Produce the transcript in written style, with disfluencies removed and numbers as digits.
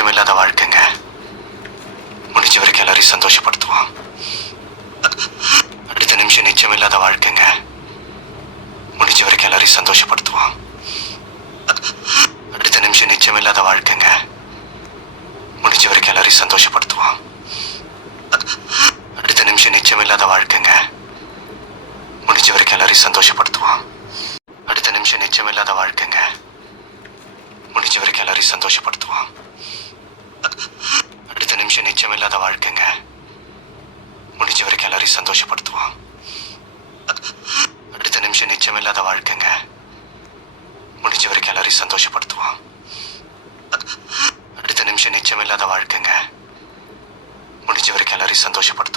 நிச்சயமில்லாத வாழ்க்கைங்க. முடிஞ்ச வரைக்கும் எல்லாரையும் சந்தோஷப்படுத்துவோம். அடுத்த நிமிஷம் நிச்சயமில்லாத வாழ்க்கைங்க. முடிஞ்ச வரைக்கும் எல்லாரையும் சந்தோஷப்படுத்துவோம். அடுத்த நிமிஷம் நிச்சயமில்லாத வாழ்க்கைங்க. முடிஞ்ச வரைக்கும் எல்லாரையும் சந்தோஷப்படுத்துவோம். அடுத்த நிமிஷம் நிச்சயமில்லாத வாழ்க்கைங்க. முடிஞ்ச வரைக்கும் எல்லாரையும் சந்தோஷப்படுத்துவோம். அடுத்த நிமிஷம் நிச்சயமில்லாத வாழ்க்கைங்க. முடிஞ்ச வரைக்கும் எல்லாரையும் சந்தோஷப்படுத்துவோம். அடுத்த நிமிஷம் நிச்சயமில்லாத வாழ்க்கைங்க. முடிஞ்ச வரைக்கும் எல்லாரையும் சந்தோஷப்படுத்துவோம். அடுத்த நிமிஷம் நிச்சயமில்லாத வாழ்க்கைங்க. முடிஞ்ச வரைக்கும் எல்லாரையும் சந்தோஷப்படுத்துவோம். அடுத்த நிமிஷம் நிச்சயமில்லாத வாழ்க்கைங்க. முடிஞ்ச வரைக்கும் எல்லாரையும் சந்தோஷப்படுத்துவோம்.